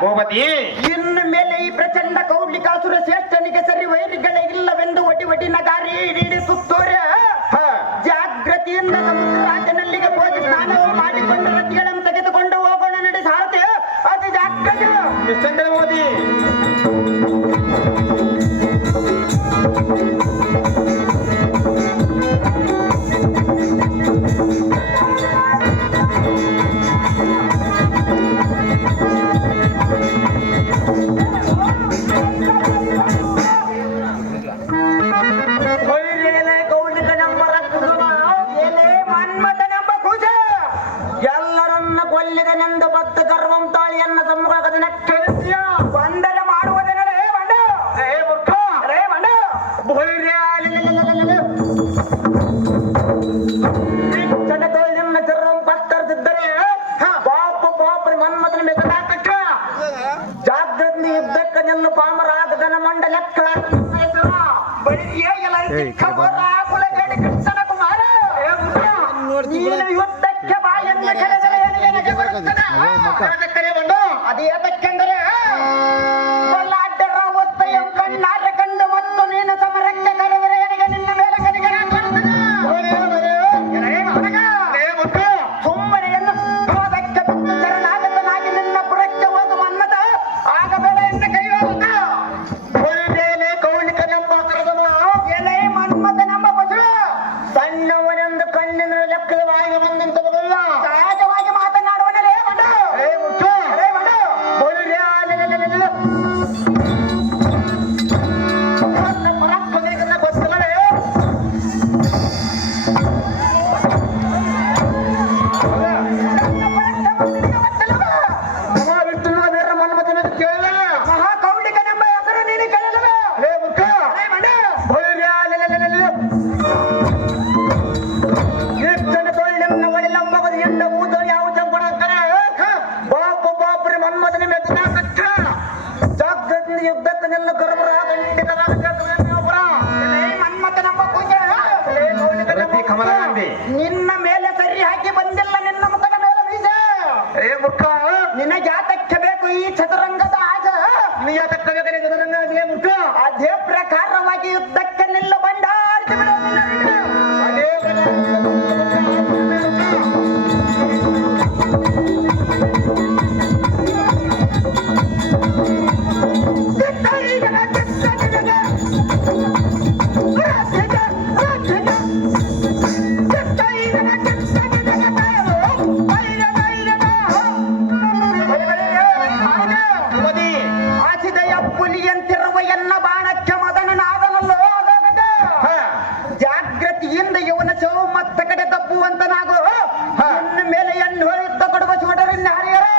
ಭೂಪತಿ ಇನ್ನು ಮೇಲೆ ಈ ಪ್ರಚಂಡ ಕೌಡ್ಲಿಕಾಸುರ ಶ್ರೇಷ್ಠನಿಗೆ ಸರಿ ವೈರಿಗಳೇ ಇಲ್ಲವೆಂದು ಒಟಿ ನಗಾರಿ ಇಡೀ ಸುತ್ತೋರ ಜಾಗೃತಿಯಿಂದ ಸಮುದ್ರ ರಾಜನಲ್ಲಿಗೆ ಹೋಗಿ ಸ್ನಾನವು ಮಾಡಿಕೊಂಡು ರತಿಗಳನ್ನು ತೆಗೆದುಕೊಂಡು ಹೋಗೋಣ ನಡೆ ಸಾರಥಿ ಅದು ಜಾಗೃತ ಚಂದ್ರ ಮೋದಿ ಕೊಲ್ಲಿದನೆಂದು ಬದ್ಧ ಗರ್ವಂ ತಾಳಿಯನ್ನ ಸಮ್ಮುಖದ ನಕ್ಷ ಬಂಧನ ಮಾಡುವುದೆನಲೇ ಬಂಡ ರೇ ಮೂರ್ಖ ರೇ ಬಂಡ ಚಂಡ ತೋಳಿನ ಸರ್ವಂ ಪತ್ತರ್ದಿದ್ದರೆ ಪಾಪ ಮನ್ಮಥನ ಮೆಸದಾಕಕ್ಕ ಜಾಗೃತ ಯುದ್ಧಕ್ಕ ನಿನ್ನ ಪಾಮರಾಗದನ ಮಂಡಲಕ್ಕ ಕೃಷ್ಣನ ಕುಮಾರ ಯುದ್ಧಕ್ಕೆ ಬಾಯನ್ನು ಕೆಳದರೆ ಅದು ಏತಕ್ಕೆಂದರೆ ಬಲ್ಲಾಡ್ಡರ ಒತ್ತೆಯ ಕಣ್ಣಾರ ಕಂಡು ಮತ್ತು ನೀನು ಸಮರಕ್ಕೆ ಕರೆದರೆ ನನಗೆ ನಿನ್ನ ಮೇಲೆ ಕನಿಗೆ ಸುಮ್ಮನೆ ಎಂದು ಕ್ರೋಧಕ್ಕೆ ಬಿದ್ದು ಶರಣಾಗತನಾಗಿ ನಿನ್ನ ಪುರಕ್ಕೆ ಹೋಗು ಮನ್ಮಥ ಆಗಬೇಡ ಎಂದು ಕೈಯೋಗ ಕೌಳಿಕನೆಂಬ ಕರೆದನು ಎಲೆ ಮನ್ಮಥನೆಂಬ ಪಶು ಸಣ್ಣವನೆಂದು ಕಣ್ಣಿನ ಲೆಕ್ಕದವಾಗಿ ಬಂದಂತ ಸಹಜವಾಗಿ ಮಾತನಾಡುವನಲೇ ಬಂಡು ಮಹಾಕೌಳಿಕನೆಂಬ ಹೆಸರು ನೀನು ಕೇಳಲವೇ ಯುದ್ಧಕ್ಕನೆಲ್ಲ ಮನ್ಮಥನೆಂಬ ಪೂಜೆ ನಿನ್ನ ಮೇಲೆ ಸರಿ ಹಾಕಿ ಬಂದಿಲ್ಲ ನಿನ್ನ ಮುಖದ ಮೇಲೆ ಬೀಜ ನಿನ್ನ ಜಾತಕ್ಕೆ ಬೇಕು ಈ ಚದುರಂಗದ ಆಜ ಅದೇ ಪ್ರಕಾರವಾಗಿ ಯುದ್ಧಕ್ಕೆ ನಿಲ್ಲ ಬಂಡ ಪುಲಿಯಂತಿರುವ ಎನ್ನ ಬಾಣಕ್ಕೆ ಮದನನಾದನಲ್ಲೋ ಅದಾಗದ ಜಾಗೃತಿಯಿಂದ ಇವನ ಚೌ ಮತ್ತ ಕಡೆ ತಪ್ಪುವಂತನಾಗು ಇನ್ನು ಮೇಲೆ ಎನ್ನು ಹೊಳಿತ ಕೊಡುವ ಚೋಡರಿನ್ನ ಹರಿಯರು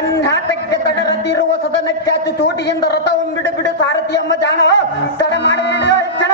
ಎನ್ನಾಟಕ್ಕೆ ತಡರದಿರುವ ಸದನಕ್ಕೆ ಅತಿ ತೋಟಿಯಿಂದ ರಥವನ್ನು ಬಿಡು ಸಾರಥಿ ಎಂಬ ಜಾಣ ತಡ ಮಾಡಿ ಹೆಚ್ಚಣ